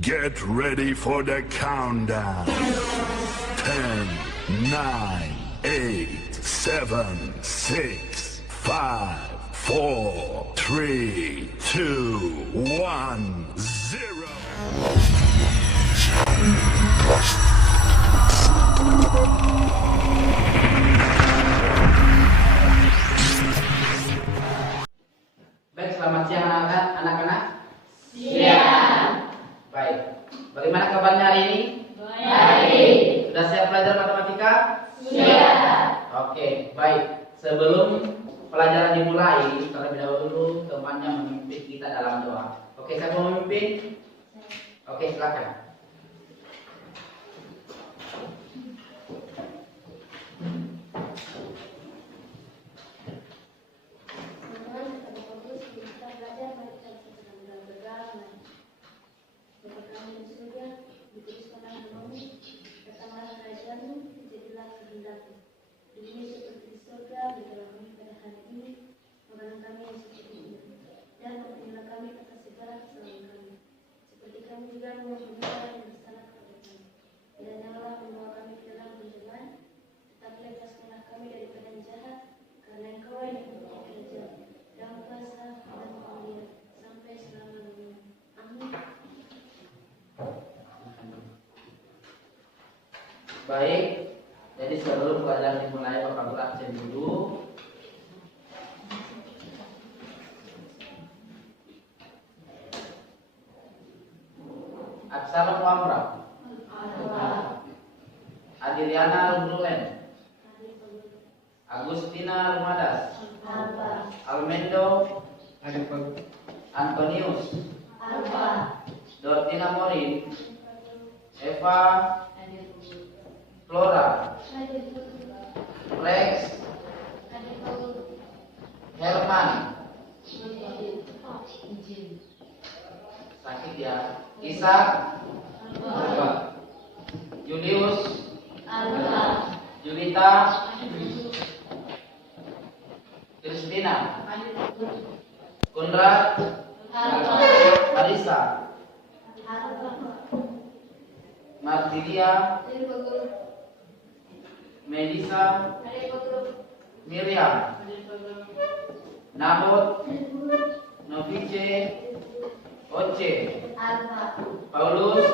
Get ready for the countdown. 10, 9, 8, 7, 6, 5, 4, 3, 2, 1, 0. Baik, selamat siang anak-anak. Siang. Baik, bagaimana kabarnya hari ini? Baik. Sudah siap belajar matematika? Siap. Oke, baik. Sebelum pelajaran dimulai, terlebih dahulu temannya memimpin kita dalam doa. Oke, siapa mau memimpin? Oke, silakan. Baik, jadi sebelum pelajaran dimulai Bapak Guru absen dulu. Absalom Wamra, Adriana Rumrulen, Agustina Rumadas, Almendo Antonius, Dortina Morin, Eva Flora, Rex, Herman, sakit ya, Ishak, Julius, Julita, Kristina, Konrad, Marisa, Martilia, Melisa, Miriam, Nabot, Novice, Oce, Paulus,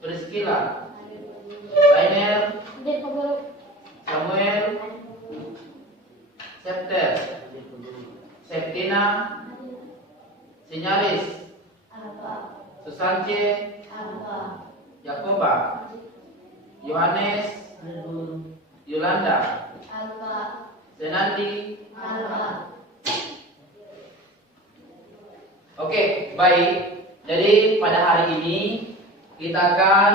Priscilla, Rainer, Samuel, Septer, Septina, Sinyaris, Susance, Yakoba, Yohanes, Yolanda, Senandi. Oke, baik. Jadi pada hari ini kita akan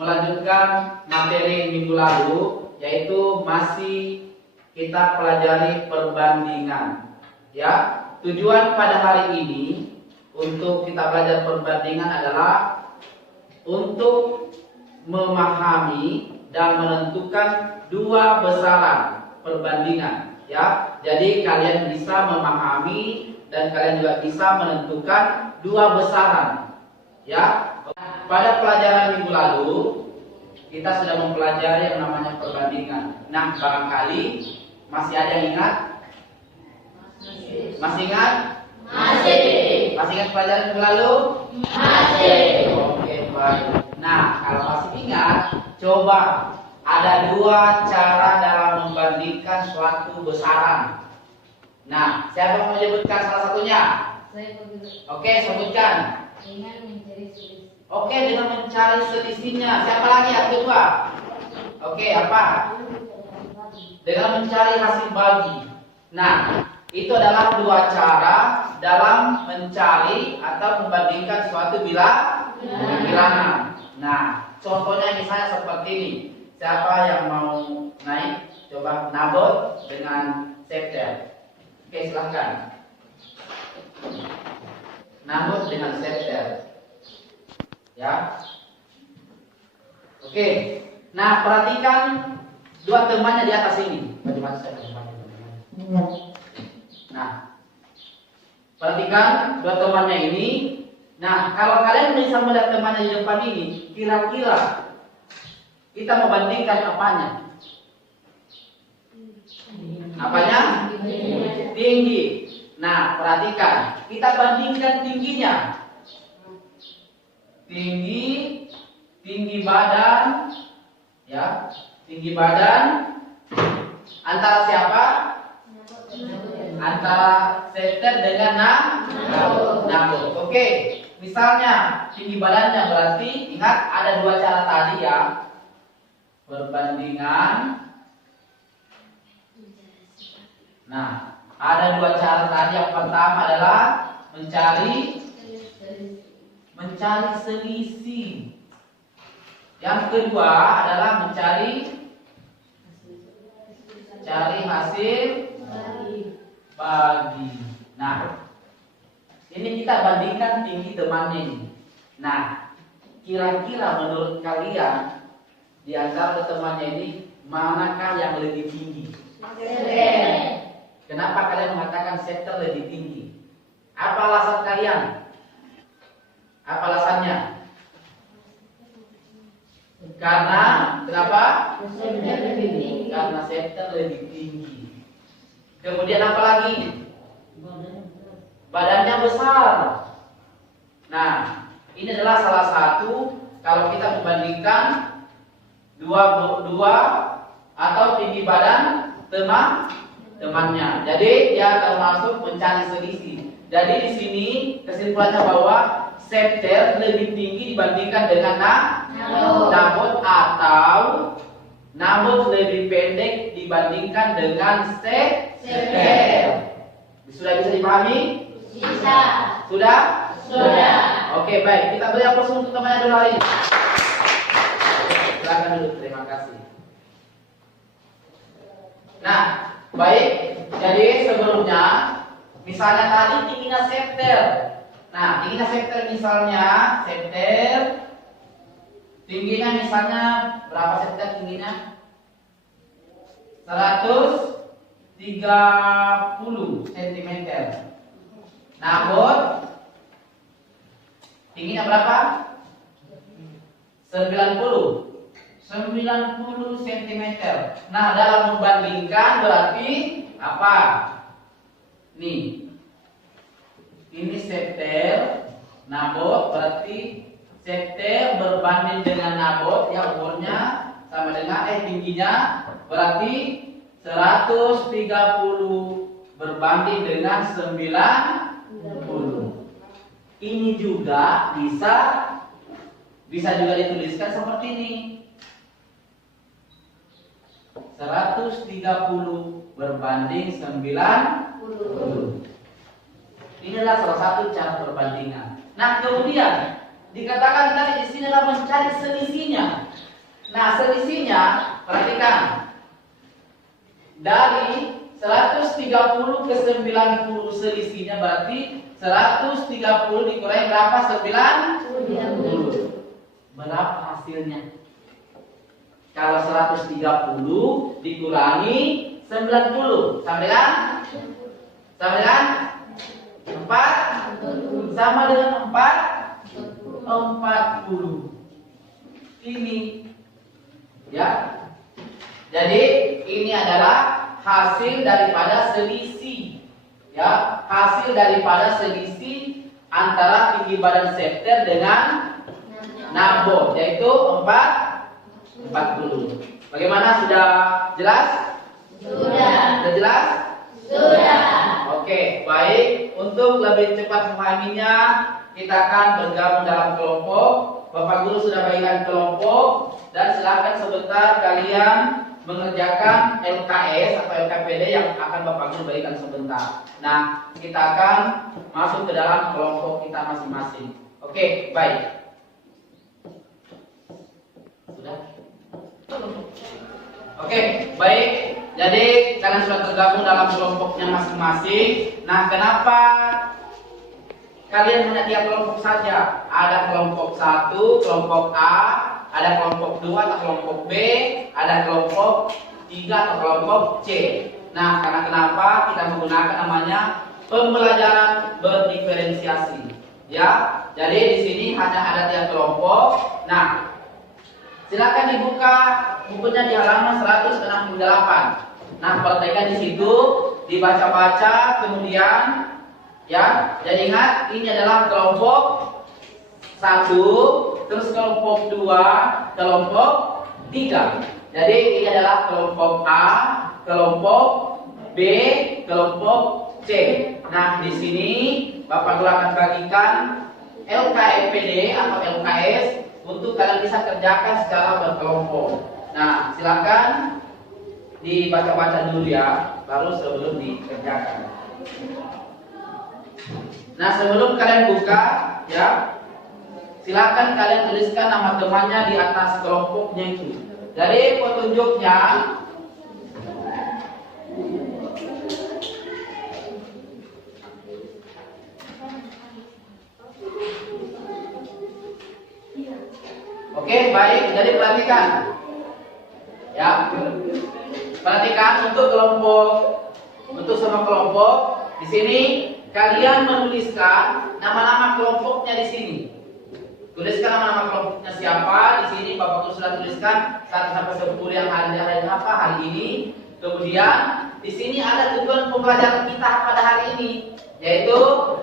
melanjutkan materi minggu lalu, yaitu masih kita pelajari perbandingan. Ya, tujuan pada hari ini untuk kita belajar perbandingan adalah untuk memahami dan menentukan dua besaran perbandingan. Ya, jadi kalian bisa memahami dan kalian juga bisa menentukan dua besaran. Ya, pada pelajaran minggu lalu kita sudah mempelajari yang namanya perbandingan. Nah, barangkali masih ada yang ingat? Masih ingat? Masih. Masih ingat pelajaran minggu lalu? Masih. Oke, baik. Nah, kalau masih ingat, coba ada dua cara dalam membandingkan suatu besaran. Nah, siapa mau menyebutkan salah satunya? Oke, sebutkan. Oke, dengan mencari selisihnya. Siapa lagi yang kedua? Oke, apa? Dengan mencari hasil bagi. Nah, itu adalah dua cara dalam mencari atau membandingkan suatu bilangan. Nah, contohnya misalnya seperti ini. Siapa yang mau naik? Coba Nabot dengan Septer. Oke, silahkan. Nabot dengan Septer. Ya. Oke. Nah, perhatikan dua temannya di atas ini. Bagaimana saya? Nah, Perhatikan dua temannya ini. Nah, kalau kalian bisa melihat temannya di depan ini, kira-kira kita mau bandingkan apanya? Apanya? Tinggi. Nah, perhatikan, kita bandingkan tingginya. Tinggi badan, ya, tinggi badan antara siapa? Antara Septer dengan Nabot. Oke, misalnya tinggi badannya berarti ingat ada dua cara tadi ya, perbandingan. Nah, ada dua cara tadi. Yang pertama adalah mencari selisih. Yang kedua adalah mencari hasil bagi. Nah, ini kita bandingkan tinggi temannya ini. Nah, kira-kira menurut kalian di antara temannya ini manakah yang lebih tinggi? Kenapa kalian mengatakan Septer lebih tinggi? Apa alasan kalian? Apa alasannya? Karena kenapa? Karena Septer lebih tinggi. Kemudian apa lagi? Badannya besar. Nah, ini adalah salah satu kalau kita membandingkan dua atau tinggi badan temannya. Jadi dia termasuk mencari selisih. Jadi di sini kesimpulannya bahwa Septer lebih tinggi dibandingkan dengan Nabot, atau Nabot lebih pendek dibandingkan dengan Septer. Sudah bisa dipahami? Bisa. Sudah? Sudah. Oke, baik. Kita beri aplaus untuk temannya dulu hari ini. Silakan dulu. Terima kasih. Nah, baik. Jadi sebelumnya, misalnya tadi tingginya Septer. Nah, tingginya Septer misalnya, tingginya misalnya berapa Septer tingginya? 130 cm. Nabot tingginya berapa? 90 cm. Nah, dalam membandingkan berarti apa? Nih. Ini Septer, Nabot, berarti Septer berbanding dengan Nabot yang umurnya sama dengan tingginya berarti 130 berbanding dengan 90. Ini juga bisa juga dituliskan seperti ini. 130 berbanding 90. Inilah salah satu cara perbandingan. Nah, kemudian dikatakan tadi di sini adalah mencari selisihnya. Nah, selisihnya perhatikan. Dari 130 ke 90 selisihnya berarti 130 dikurangi berapa? 90. Berapa hasilnya? Kalau 130 dikurangi 90 sama dengan 4 sama dengan 40. Ini ya. Jadi ini adalah hasil daripada selisih, ya, hasil daripada selisih antara tinggi badan Septer dengan Nabot, yaitu 40. Bagaimana, sudah jelas? Sudah. Sudah jelas? Sudah. Oke, baik. Untuk lebih cepat memahaminya, kita akan bergabung dalam kelompok. Bapak Guru sudah bagikan kelompok, dan silakan sebentar kalian mengerjakan LKS atau LKPD yang akan Bapak Guru bagikan sebentar. Nah, kita akan masuk ke dalam kelompok kita masing-masing. Oke, baik. Sudah? Oke, baik. Jadi kalian sudah tergabung dalam kelompoknya masing-masing. Nah, kenapa kalian hanya tiap kelompok saja? Ada kelompok 1, kelompok A, ada kelompok 2 atau kelompok B, ada kelompok 3 atau kelompok C. Nah, karena kenapa kita menggunakan namanya pembelajaran berdiferensiasi. Ya, jadi di sini hanya ada 3 kelompok. Nah, silakan dibuka bukunya di halaman 168. Nah, praktekkan di situ, dibaca-baca, kemudian ya, jadi ingat ini adalah kelompok 1, terus kelompok 2, kelompok 3. Jadi ini adalah kelompok A, kelompok B, kelompok C. Nah, di sini Bapak Guru akan bagikan LKPD atau LKS untuk kalian bisa kerjakan secara berkelompok. Nah, silakan dibaca-baca dulu ya, baru sebelum dikerjakan. Nah, sebelum kalian buka ya, silakan kalian tuliskan nama temannya di atas kelompoknya itu. Jadi petunjuknya oke, baik. Jadi perhatikan. Ya. Perhatikan untuk kelompok, untuk semua kelompok di sini kalian menuliskan nama-nama kelompoknya di sini. Tuliskan nama-nama kelompoknya siapa. Di sini Bapak Guru sudah tuliskan 1 sampai 10 yang hari apa hari ini. Kemudian di sini ada tujuan pembelajaran kita pada hari ini, yaitu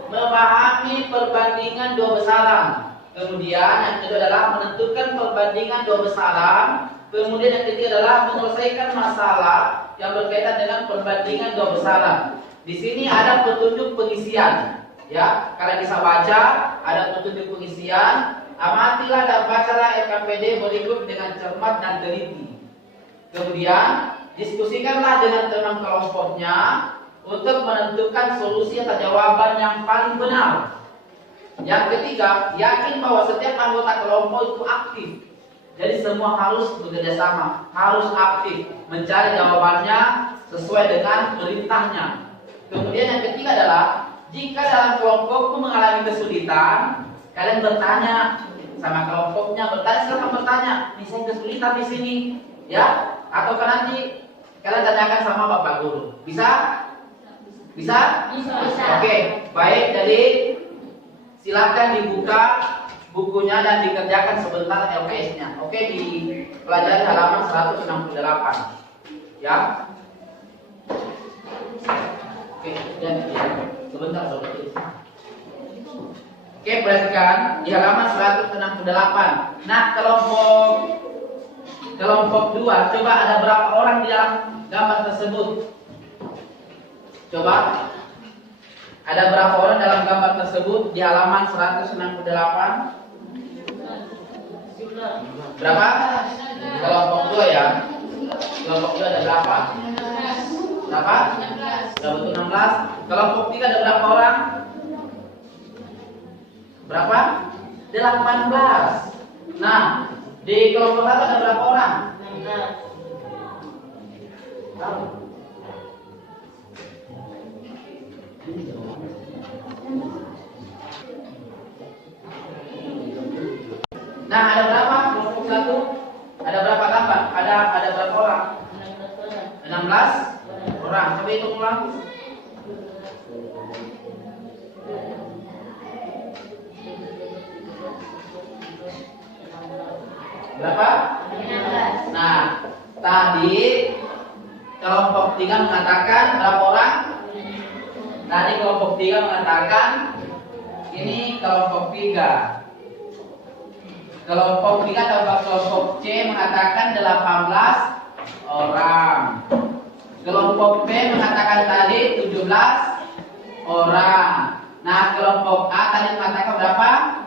memahami perbandingan 2 besaran. Kemudian yang kedua adalah menentukan perbandingan 2 besaran. Kemudian yang ketiga adalah menyelesaikan masalah yang berkaitan dengan perbandingan 2 besaran. Di sini ada petunjuk pengisian. Ya, kalian bisa baca, ada petunjuk pengisian. Amatilah dan bacalah LKPD berikut dengan cermat dan teliti. Kemudian diskusikanlah dengan teman kelompoknya untuk menentukan solusi atau jawaban yang paling benar. Yang ketiga, yakin bahwa setiap anggota kelompok itu aktif. Jadi semua harus bekerja sama, harus aktif mencari jawabannya sesuai dengan perintahnya. Kemudian yang ketiga adalah jika dalam kelompokmu mengalami kesulitan, kalian bertanya sama kelompoknya, silakan bertanya, ini saya kesulitan di sini, ya? Ataukah nanti kalian tanyakan sama Bapak Guru? Bisa? Bisa? Bisa. Oke, baik. Jadi silakan dibuka bukunya dan dikerjakan sebentar LKS-nya. Oke, di pelajaran halaman 168. Ya. Oke, dan ya, sebentar seperti itu. Oke, perhatikan di halaman 168. Nah, kelompok 2, coba ada berapa orang di dalam gambar tersebut? Coba ada berapa orang dalam gambar tersebut di halaman 168? Berapa? Kelompok 2 ya. Kelompok 2 ada berapa? Berapa? Sudah betul 16. Kelompok 3 ada berapa orang? Berapa? 18. Nah, di kelompok 1 ada berapa orang? 16. Tahu? Nah, ada berapa kelompok 1? Ada berapa gambar? Ada berapa orang? 16 orang. Coba hitung ulang. Berapa? 16. Nah, tadi kelompok 3 mengatakan berapa orang? Tadi kelompok 3 mengatakan ini kelompok 3. Kelompok 3 atau kelompok C mengatakan 18 orang. Kelompok B mengatakan tadi 17 orang. Nah, kelompok A tadi mengatakan berapa?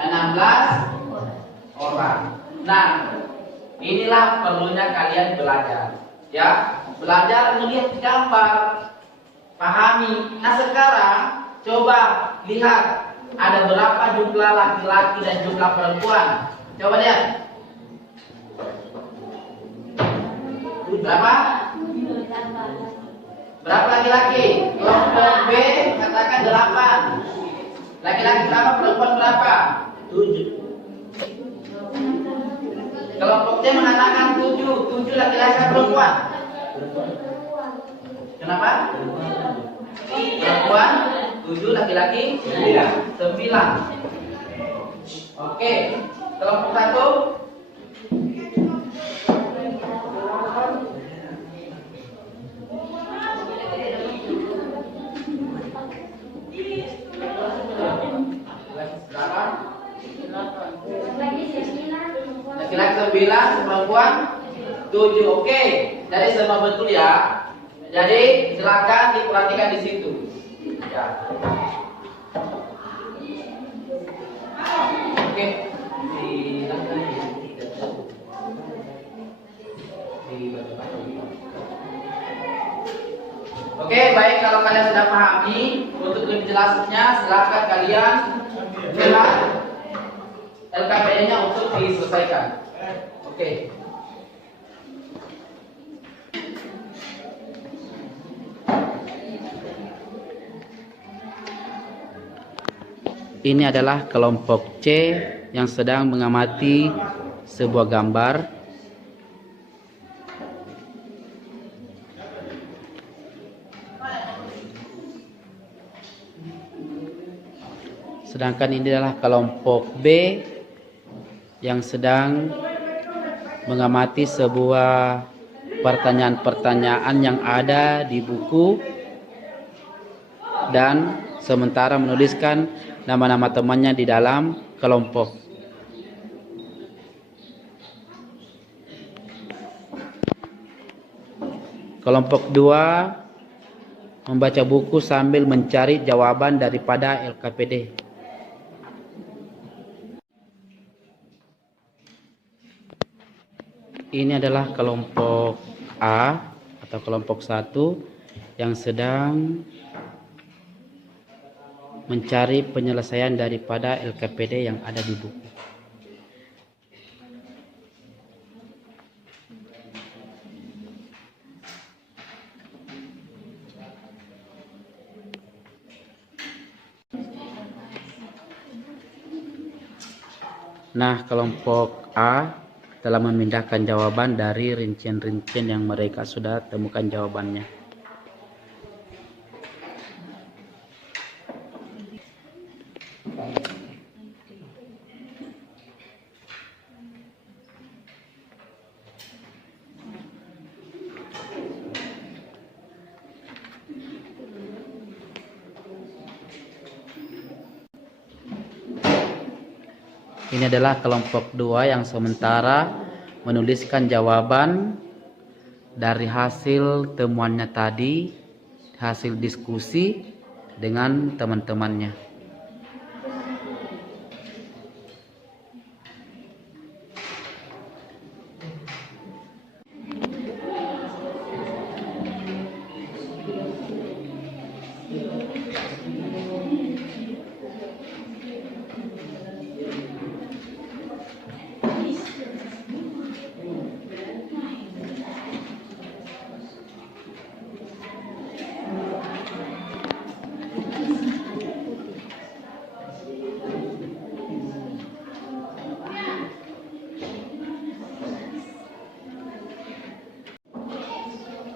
16 orang. Nah, inilah perlunya kalian belajar. Ya, belajar melihat gambar, pahami. Nah, sekarang coba lihat ada berapa jumlah laki-laki dan jumlah perempuan. Coba lihat. Berapa? Berapa laki-laki? Kelompok B katakan 8. Laki-laki berapa? Perempuan berapa? 7. Kelompok C mengatakan 7 laki-laki dan perempuan. Kenapa? Perempuan 7, laki-laki 9. Oke, kelompok 1. Laki-laki 9, perempuan 7. Oke, jadi semua betul ya. Jadi silakan diperhatikan di situ. Ya. Oke. Oke, baik, kalau kalian sudah pahami, untuk lebih jelasnya silakan kalian lihat LKPD-nya untuk diselesaikan. Oke. Ini adalah kelompok C yang sedang mengamati sebuah gambar. Sedangkan ini adalah kelompok B yang sedang mengamati sebuah pertanyaan-pertanyaan yang ada di buku dan sementara menuliskan nama-nama temannya di dalam kelompok. Kelompok 2 membaca buku sambil mencari jawaban daripada LKPD. Ini adalah kelompok A atau kelompok 1 yang sedang mencari penyelesaian daripada LKPD yang ada di buku. Nah, kelompok A telah memindahkan jawaban dari rincian-rincian yang mereka sudah temukan jawabannya. Ini adalah kelompok 2 yang sementara menuliskan jawaban dari hasil temuannya tadi, hasil diskusi dengan teman-temannya.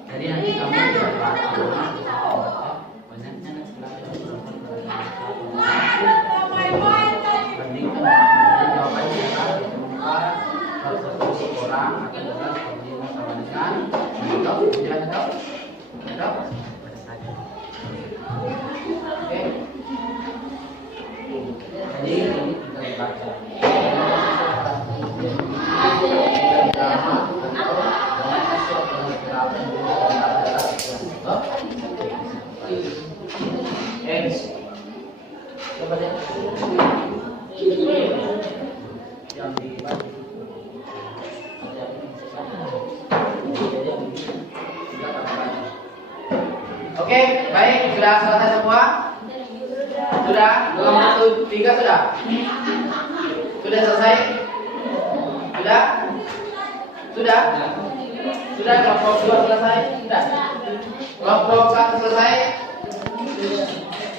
Jadi nanti kamu Oke, baik, sudah selesai semua? Sudah? Kelompok 3 sudah? Sudah selesai? Sudah? Sudah? Sudah, kelompok 2 selesai? Sudah? Kelompok 1 selesai?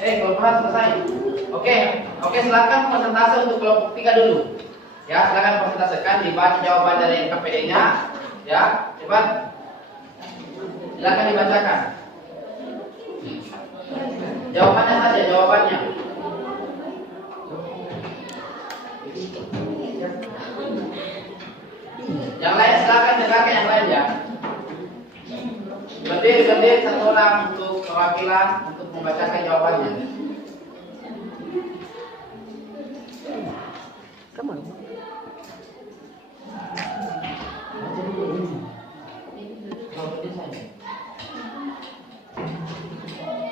Kelompok 1 selesai? Oke, silakan persentase untuk kelompok 3 dulu. Ya, silakan persentasekan, dibaca jawaban dari KPD-nya. Ya, cepat. Silakan dibacakan. Jawabannya saja, jawabannya. Yang lain silakan dengarkan yang lain ya. Berdiri satu orang untuk perwakilan untuk membacakan jawabannya.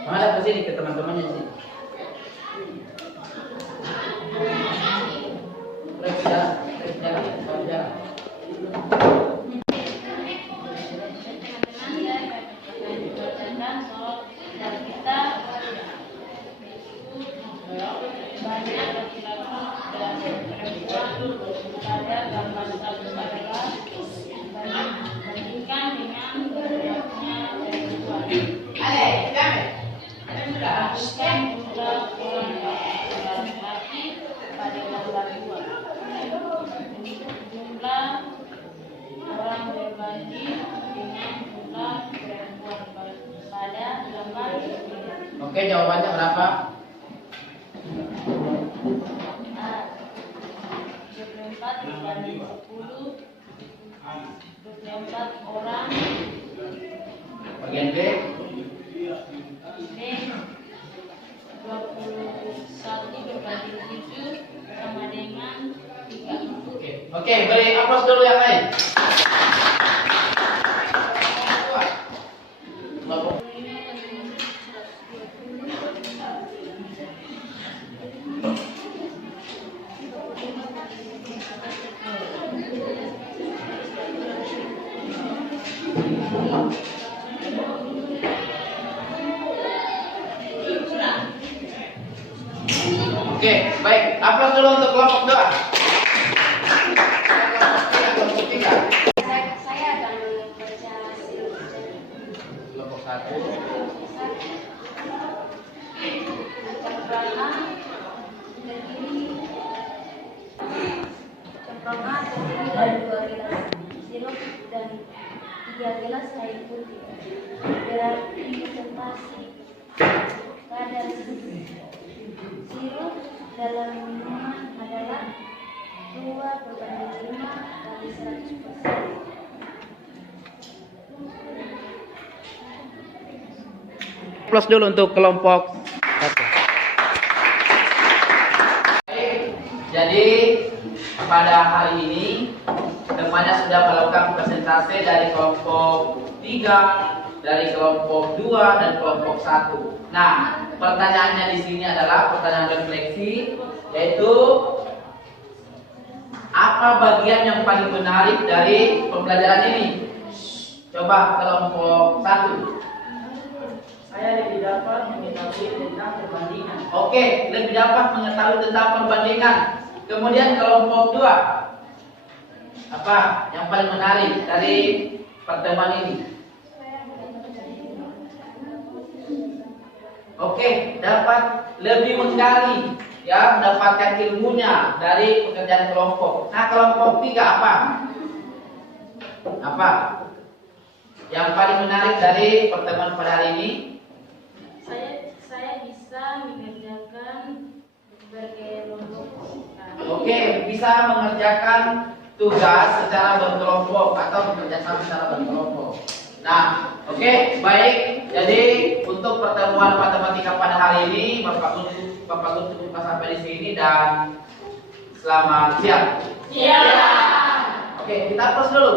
Menghadap ke sini ke teman-temannya sini. Berjalan. Oke, jawabannya berapa? 24 dibanding 10, 24 orang. Bagian B. B 21 berbanding 7 sama dengan 3. Oke, beri aplaus dulu yang lain. Oke, baik. Aplaus dulu untuk kelompok doa. Kelompok 3. Saya akan membaca hasil Kelompok 1. Cemprong A terdiri dari 2 gelas sirup dan 3 gelas air putih. Berarti presentasi kadar sirup dalam minuman adalah 2/5 kali 100%. Plus dulu untuk kelompok 1. Jadi pada hari ini semuanya sudah melakukan presentasi dari kelompok 3, dari kelompok 2 dan kelompok 1. Nah, pertanyaannya di sini adalah pertanyaan refleksi, yaitu apa bagian yang paling menarik dari pembelajaran ini? Coba kelompok 1. Saya lebih dapat mengetahui tentang perbandingan. Oke, lebih dapat mengetahui tentang perbandingan. Kemudian kelompok 2. Apa yang paling menarik dari pertemuan ini? Oke, dapat lebih menggali, ya, mendapatkan ilmunya dari pekerjaan kelompok. Nah, kelompok 3 apa? Apa yang paling menarik dari pertemuan pada hari ini? Saya bisa mengerjakan berbagai kelompok. Oke, bisa mengerjakan tugas secara berkelompok atau bekerja sama secara berkelompok. Nah, oke, baik. Jadi untuk pertemuan matematika pada hari ini Bapak Guru cukupkan sampai di sini dan selamat siang. Siap. Oke, kita terus dulu.